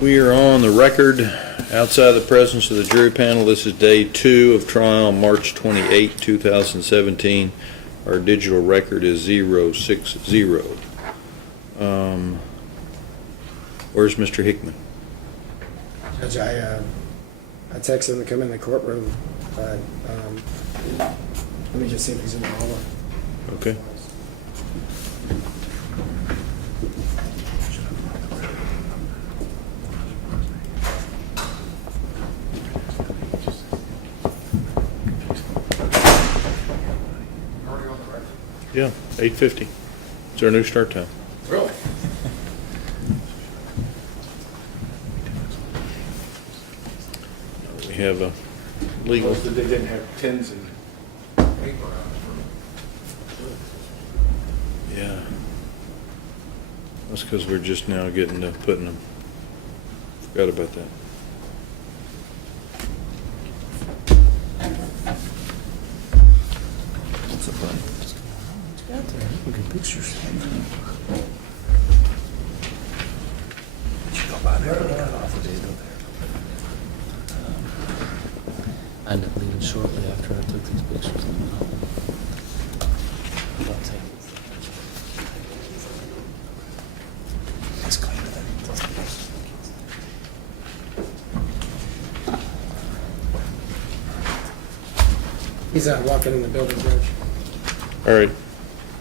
We are on the record outside the presence of the jury panel. This is day 2 of trial, March 28, 2017. Our digital record is 060. Where's Mr. Hickman? Judge, I texted him to come in the courtroom, but let me just see if he's in the hallway. Okay. Yeah, 8:50. It's our new start time. Really? We have a legal. Most of they didn't have pens and paper on Yeah. That's because we're just now getting to putting them. Forgot about that. What's up, buddy? Look at pictures. Did you go by there? They got off the table there. I ended up leaving shortly after I took these pictures. I'll take it. It's cleaner than it was. He's walking in the building, Judge. All right.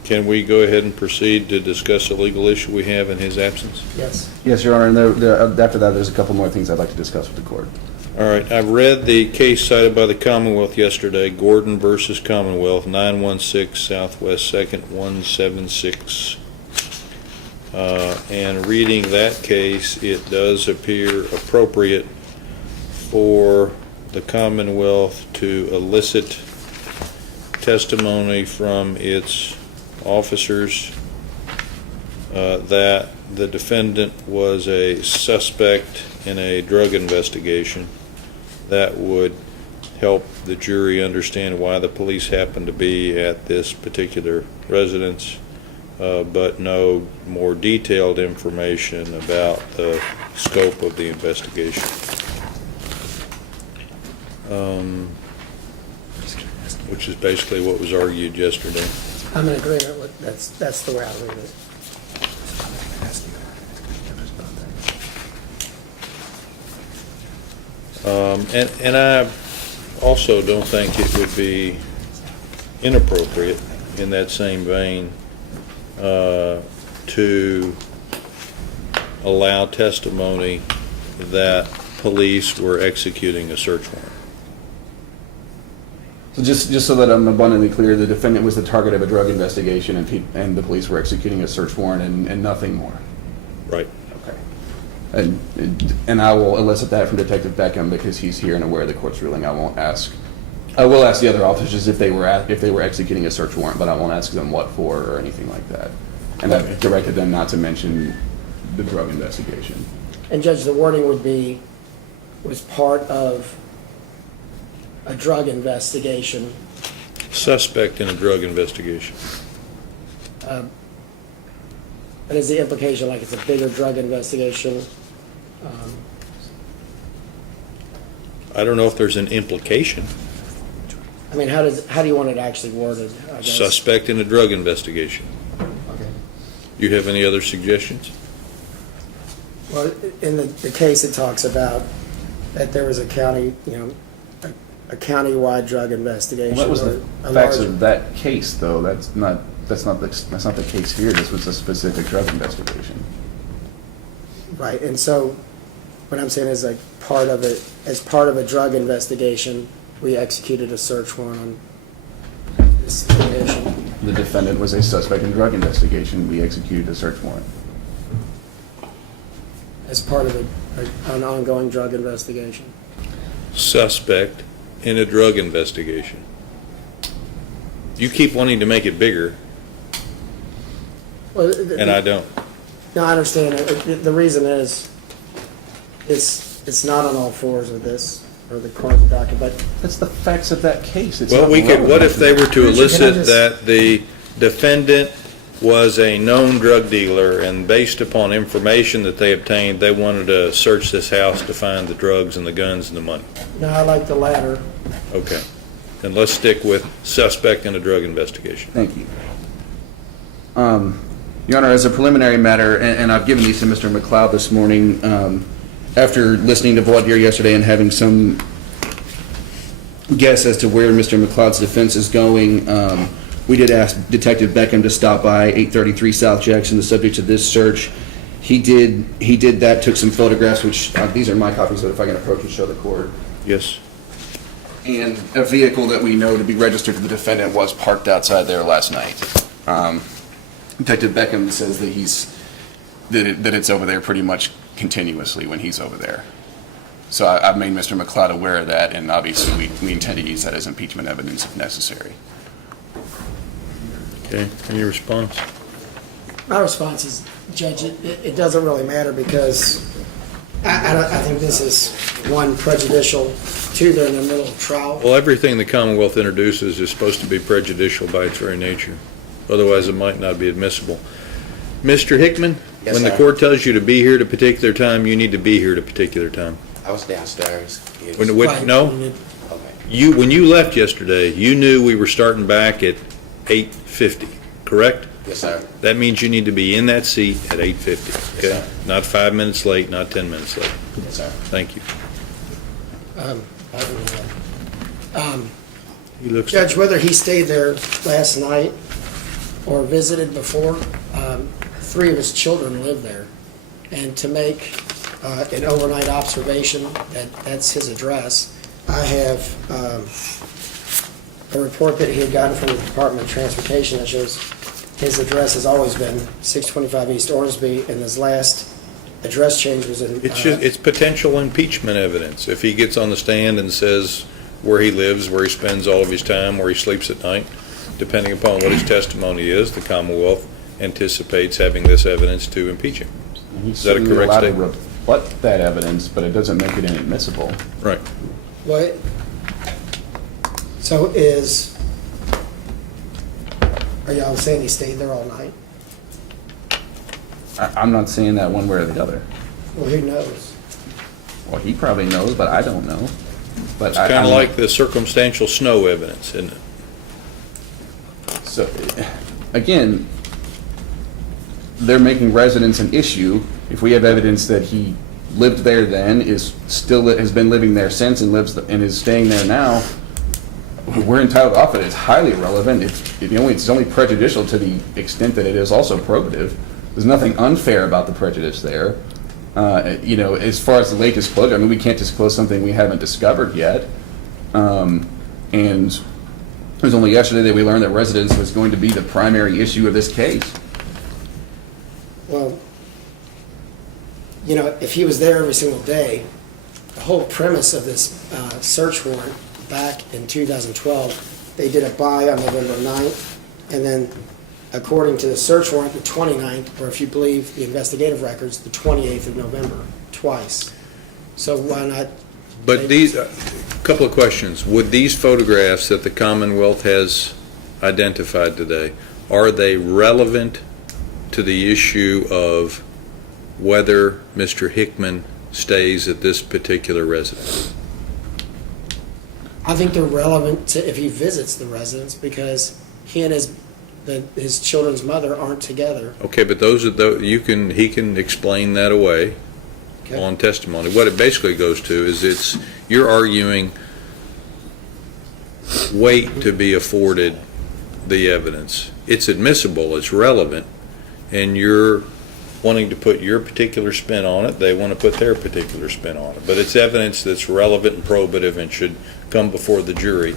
Can we go ahead and proceed to discuss a legal issue we have in his absence? Yes. Yes, Your Honor, and after that, there's a couple more things I'd like to discuss with the court. All right. I've read the case cited by the Commonwealth yesterday, Gordon versus Commonwealth, 916 Southwest 2nd, 176. And reading that case, it does appear appropriate for the Commonwealth to elicit testimony from its officers that the defendant was a suspect in a drug investigation. That would help the jury understand why the police happened to be at this particular residence, but no more detailed information about the scope of the investigation. Which is basically what was argued yesterday. I'm in agreement with, that's the way I read it. And I also don't think it would be inappropriate in that same vein to allow testimony that police were executing a search warrant. So just so that I'm abundantly clear, the defendant was the target of a drug investigation, and the police were executing a search warrant and nothing more. Right. Okay. And I will elicit that from Detective Beckham because he's here and aware of the court's ruling. I will ask the other officers if they were executing a search warrant, but I won't ask them what for or anything like that. And I've directed them not to mention the drug investigation. And Judge, the wording would be, was part of a drug investigation. Suspect in a drug investigation. And is the implication like it's a bigger drug investigation? I don't know if there's an implication. I mean, how do you want it actually worded? I guess? Suspect in a drug investigation. Okay. You have any other suggestions? Well, in the case, it talks about that there was a county, a county-wide drug investigation. Well, that was the a facts large- of that case, though. That's not the case here. This was a specific drug investigation. Right, and so what I'm saying is like part of it, as part of a drug investigation, we executed a search warrant on this location. The defendant was a suspect in drug investigation. We executed a search warrant. As part of an ongoing drug investigation. Suspect in a drug investigation. You keep wanting to make it bigger, Well, and I don't. No, I understand. The reason is, it's not on all fours with this, or the cards of document, but That's the facts of that case. It's Well, not we could. What if they were to Richard, can I elicit just- that the defendant was a known drug dealer, and based upon information that they obtained, they wanted to search this house to find the drugs and the guns and the money. No, I like the latter. Okay. Then let's stick with suspect in a drug investigation. Thank you. Your Honor, as a preliminary matter, and I've given these to Mr. McLeod this morning, after listening to voir dire yesterday and having some guess as to where Mr. McLeod's defense is going, we did ask Detective Beckham to stop by 833 South Jackson, the subject of this search. He did that, took some photographs, which these are my copies, but if I can approach and show the court. Yes. And a vehicle that we know to be registered to the defendant was parked outside there last night. Detective Beckham says that it's over there pretty much continuously when he's over there. So I've made Mr. McLeod aware of that, and obviously we intend to use that as impeachment evidence if necessary. Okay. Any response? My response is, Judge, it doesn't really matter because I think this is, one, prejudicial, two, they're in the middle of trial. Well, everything the Commonwealth introduces is supposed to be prejudicial by its very nature. Otherwise, it might not be admissible. Mr. Hickman, Yes, when the sir. court tells you to be here at a particular time, you need to be here at a particular time. I was downstairs. Right. No? Okay. When you left yesterday, you knew we were starting back at 8:50, correct? Yes, sir. That means you need to be in that seat at 8:50, okay? Yes, sir. Not 5 minutes late, not 10 minutes late. Yes, sir. Thank you. He looks Judge, whether he stayed there last night or visited before, 3 of his children live there. And to make an overnight observation, that's his address, I have a report that he had gotten from the Department of Transportation that shows his address has always been 625 East Ormsby, and his last address change was in... It's potential impeachment evidence. If he gets on the stand and says where he lives, where he spends all of his time, where he sleeps at night, depending upon what his testimony is, the Commonwealth anticipates having this evidence to impeach him. He's Is that a certainly correct allowed to statement? rebut that evidence, but it doesn't make it inadmissible. Right. What? So are y'all saying he stayed there all night? I'm not saying that one way or the other. Well, who knows? Well, he probably knows, but I don't know. But It's kind of like the circumstantial snow evidence, isn't it? So, again, they're making residence an issue. If we have evidence that he lived there then, has been living there since, and is staying there now, we're entitled off it. It's highly relevant. It's only prejudicial to the extent that it is also probative. There's nothing unfair about the prejudice there. As far as the late disclosure, I mean, we can't disclose something we haven't discovered yet. And it was only yesterday that we learned that residence was going to be the primary issue of this case. Well, if he was there every single day, the whole premise of this search warrant back in 2012, they did a buy on November 9th, and then according to the search warrant, the 29th, or if you believe the investigative records, the 28th of November, twice. So why not? But these, a couple of questions. Would these photographs that the Commonwealth has identified today, are they relevant to the issue of whether Mr. Hickman stays at this particular residence? I think they're relevant to if he visits the residence because he and his children's mother aren't together. Okay, but he can explain that away Okay. on testimony. What it basically goes to is you're arguing weight to be afforded the evidence. It's admissible, it's relevant, and you're wanting to put your particular spin on it. They want to put their particular spin on it. But it's evidence that's relevant and probative and should come before the jury,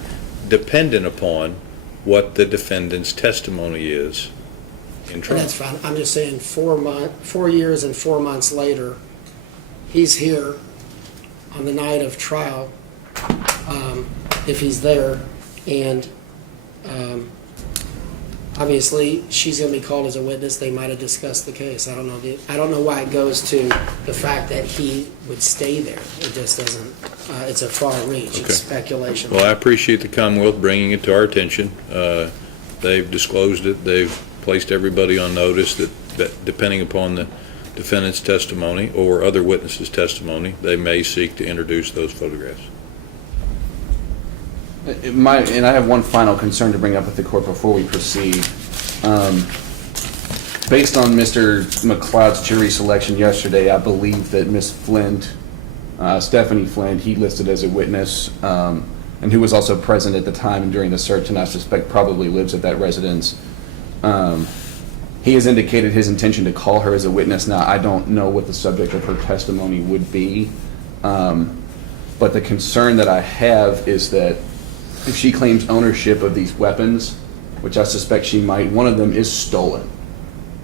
dependent upon what the defendant's testimony is in And trial. that's fine. I'm just saying 4 years and 4 months later, he's here on the night of trial, if he's there, and obviously she's going to be called as a witness. They might have discussed the case. I don't know why it goes to the fact that he would stay there. It just doesn't. It's a far reach. Okay. It's speculation. Well, I appreciate the Commonwealth bringing it to our attention. They've disclosed it. They've placed everybody on notice that depending upon the defendant's testimony or other witnesses' testimony, they may seek to introduce those photographs. And I have one final concern to bring up with the court before we proceed. Based on Mr. McLeod's jury selection yesterday, I believe that Miss Flint, Stephanie Flint, he listed as a witness, and who was also present at the time and during the search, and I suspect probably lives at that residence. He has indicated his intention to call her as a witness. Now, I don't know what the subject of her testimony would be, but the concern that I have is that if she claims ownership of these weapons, which I suspect she might, one of them is stolen,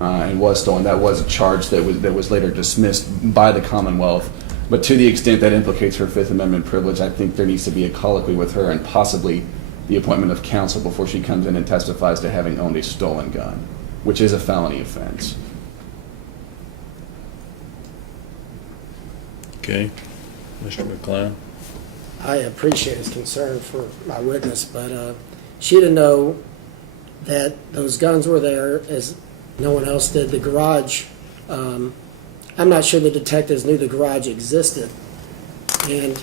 and was stolen. That was a charge that was later dismissed by the Commonwealth. But to the extent that implicates her Fifth Amendment privilege, I think there needs to be a colloquy with her and possibly the appointment of counsel before she comes in and testifies to having owned a stolen gun, which is a felony offense. Okay, Mr. McLeod? I appreciate his concern for my witness, but she didn't know that those guns were there, as no one else did. The garage, I'm not sure the detectives knew the garage existed. And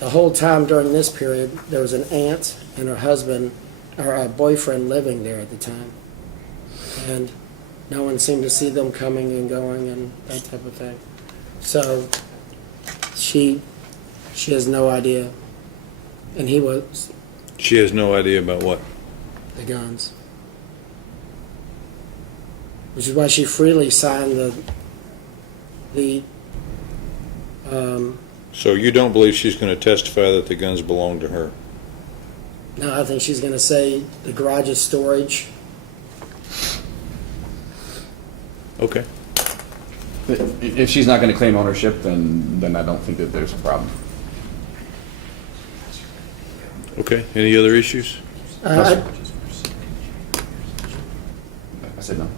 the whole time during this period, there was an aunt and her husband, or a boyfriend, living there at the time. And no one seemed to see them coming and going and that type of thing. So she has no idea. And he was She has no idea about what? the guns. Which is why she freely signed the So you don't believe she's going to testify that the guns belong to her? no, I think she's going to say the garage is storage. Okay. If she's not going to claim ownership, then I don't think that there's a problem. Okay, any other issues? I- I said no.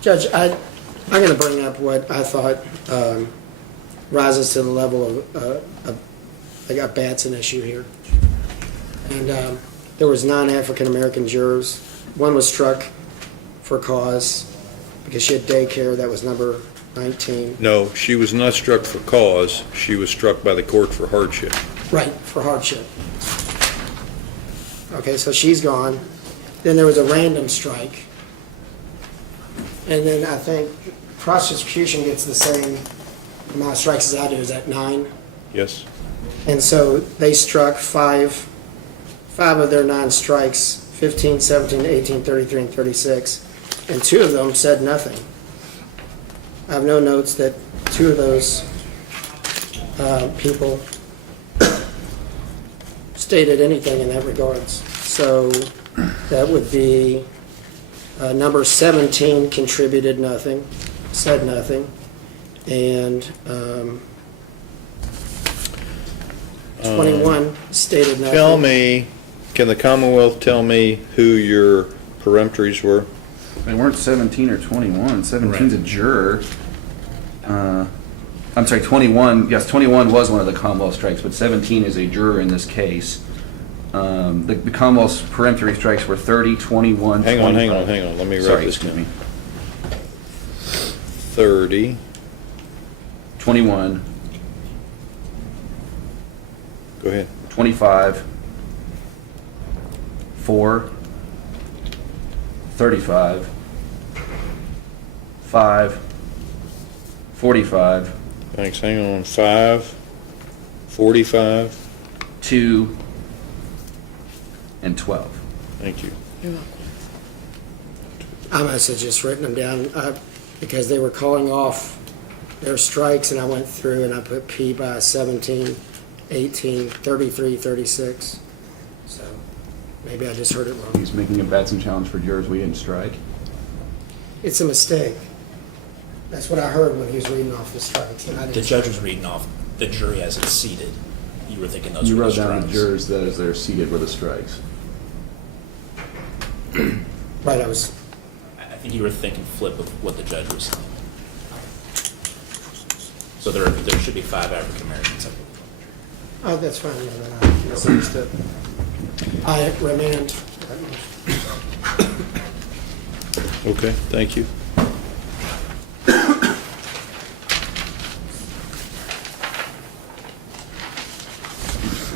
Judge, I'm going to bring up what I thought rises to the level of I got Batson issue here. And there was 9 African-American jurors. One was struck for cause because she had daycare. That was number 19. No, she was not struck for cause. She was struck by the court for hardship. Right, for hardship. Okay, so she's gone. Then there was a random strike. And then I think prosecution gets the same amount of strikes as I do. Is that 9? Yes? And so they struck five of their 9 strikes, 15, 17, 18, 33, and 36. And 2 of them said nothing. I have no notes that 2 of those people stated anything in that regards. So that would be number 17 contributed nothing, said nothing, and 21 stated nothing. Can the Commonwealth tell me who your peremptories were? They weren't 17 or 21. 17's a juror. I'm sorry, 21. Yes, 21 was one of the Commonwealth strikes, but 17 is a juror in this case. The Commonwealth's peremptory strikes were 30, 21, Hang 25. on. Let me write Sorry, this excuse down. me. 30. 21, Go ahead. 25, 4, 35, 5, 45, Thanks. Hang on. 5, 45. 2, and 12. Thank you. I must have just written them down because they were calling off their strikes, and I went through and I put P by 17, 18, 33, 36. So maybe I just heard it wrong. He's making a Batson challenge for jurors we didn't strike. It's a mistake. That's what I heard when he was reading off the strikes. And I The didn't. judge was reading off the jury as it's seated. You were thinking those You were wrote the down the strikes. jurors that as they're seated were the strikes. Right, I was. I think you were thinking flip of what the judge was saying. So there should be 5 African Americans. Oh, that's fine. Yeah, then I misunderstood. I remand. Okay, thank you.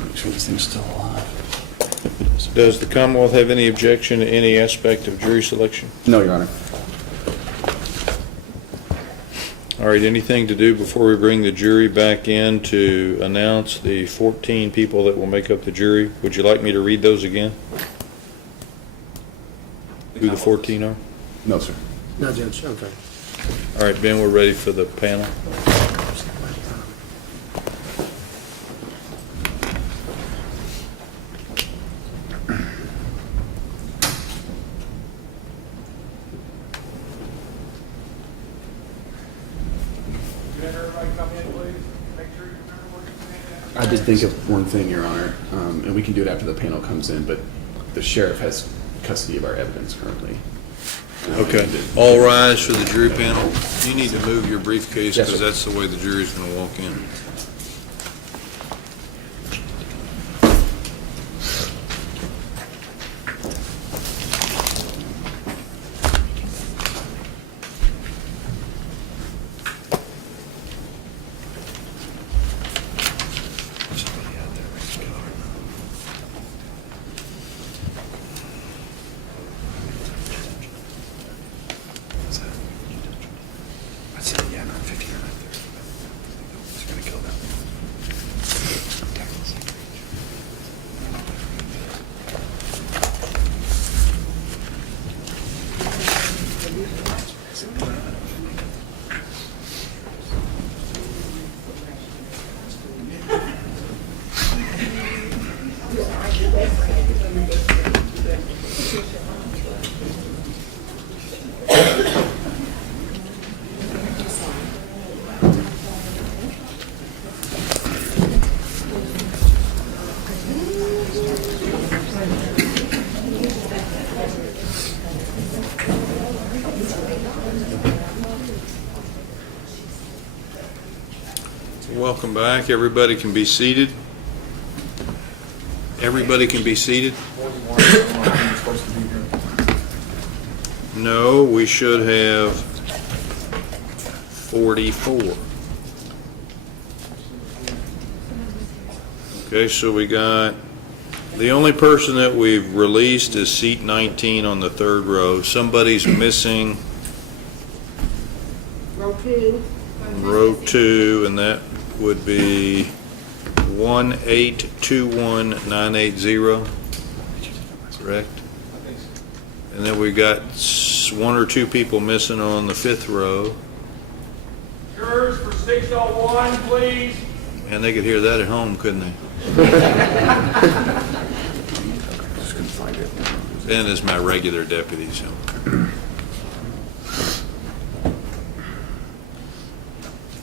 Make sure this thing's still alive. Does the Commonwealth have any objection to any aspect of jury selection? No, Your Honor. All right, anything to do before we bring the jury back in to announce the 14 people that will make up the jury? Would you like me to read those again? Who the 14 are? No, sir. No, Judge, okay. All right, Ben, we're ready for the panel. I did think of one thing, Your Honor, and we can do it after the panel comes in, but the sheriff has custody of our evidence currently. Okay. All rise for the jury panel. You need to move your briefcase Yes, because sir. that's the way the jury's going to walk in. Welcome back. Everybody can be seated. Everybody can be seated. No, we should have 44. Okay, so we got, the only person that we've released is seat 19 on the third row. Somebody's missing row 2, and that would be 1821980, correct? And then we got 1 or 2 people missing on the 5th row. Jurors for 601, please. And they could hear that at home, couldn't they? Ben is my regular deputy, so.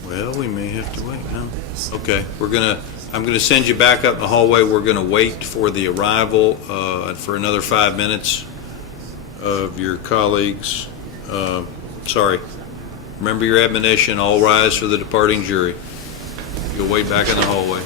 Well, we may have to wait, no? Okay, I'm gonna send you back up in the hallway. We're gonna wait for the arrival, for another 5 minutes of your colleagues. Sorry. Remember your admonition, all rise for the departing jury. You'll wait back in the hallway.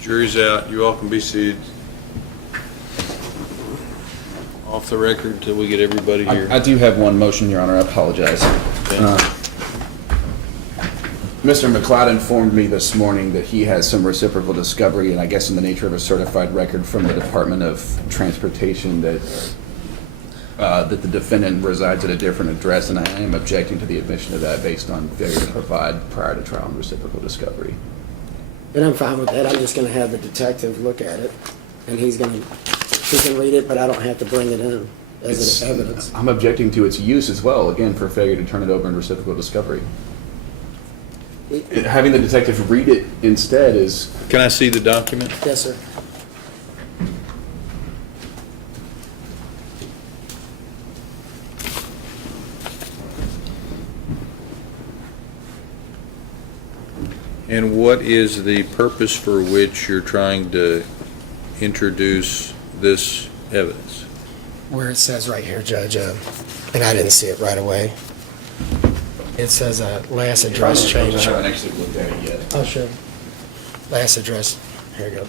Jury's out. You all can be seated. Off the record until we get everybody here. I do have one motion, Your Honor. I apologize. Mr. McLeod informed me this morning that he has some reciprocal discovery, and I guess in the nature of a certified record from the Department of Transportation, that that the defendant resides at a different address, and I am objecting to the admission of that based on failure to provide prior to trial and reciprocal discovery. And I'm fine with that. I'm just gonna have the detective look at it, and he can read it, but I don't have to bring it in as an evidence. I'm objecting to its use as well, again, for failure to turn it over in reciprocal discovery. Having the detective read it instead is, Can I see the document? Yes, sir. And what is the purpose for which you're trying to introduce this evidence? Where it says right here, Judge, and I didn't see it right away. It says last address change. I haven't actually looked at it yet. Oh, sure. Last address, here you go.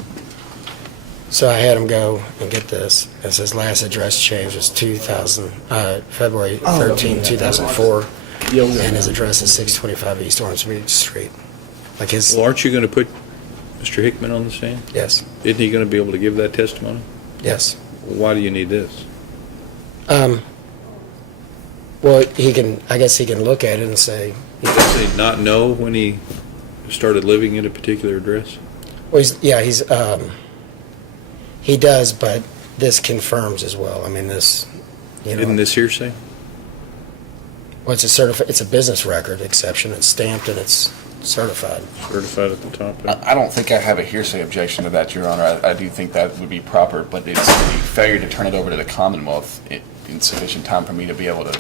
So I had him go and get this. It says last address change was February 13, 2004. And his address is 625 East Orange Street. Like his, Well, aren't you going to put Mr. Hickman on the stand? yes, Isn't he going to be able to give that testimony? yes. Why do you need this? Well, I guess he can look at it and say, Does he not know when he started living at a particular address? well, he does, but this confirms as well. I mean, this, Isn't this hearsay? well, it's a business record exception. It's stamped and it's certified. Certified at the top? I don't think I have a hearsay objection to that, Your Honor. I do think that would be proper, but it's the failure to turn it over to the Commonwealth in sufficient time for me to be able to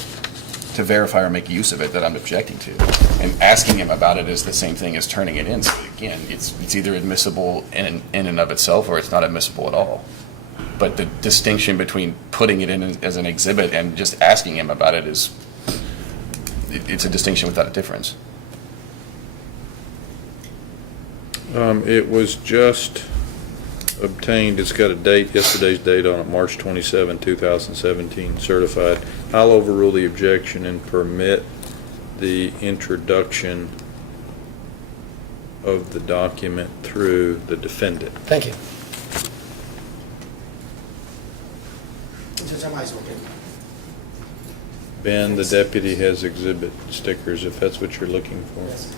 verify or make use of it that I'm objecting to. And asking him about it is the same thing as turning it in. So again, it's either admissible in and of itself or it's not admissible at all. But the distinction between putting it in as an exhibit and just asking him about it it's a distinction without a difference. It was just obtained, it's got a date, yesterday's date on it, March 27, 2017, certified. I'll overrule the objection and permit the introduction of the document through the defendant. Thank you. Judge, I might as well get Ben, the deputy, has exhibit stickers, if that's what you're looking for. Yes.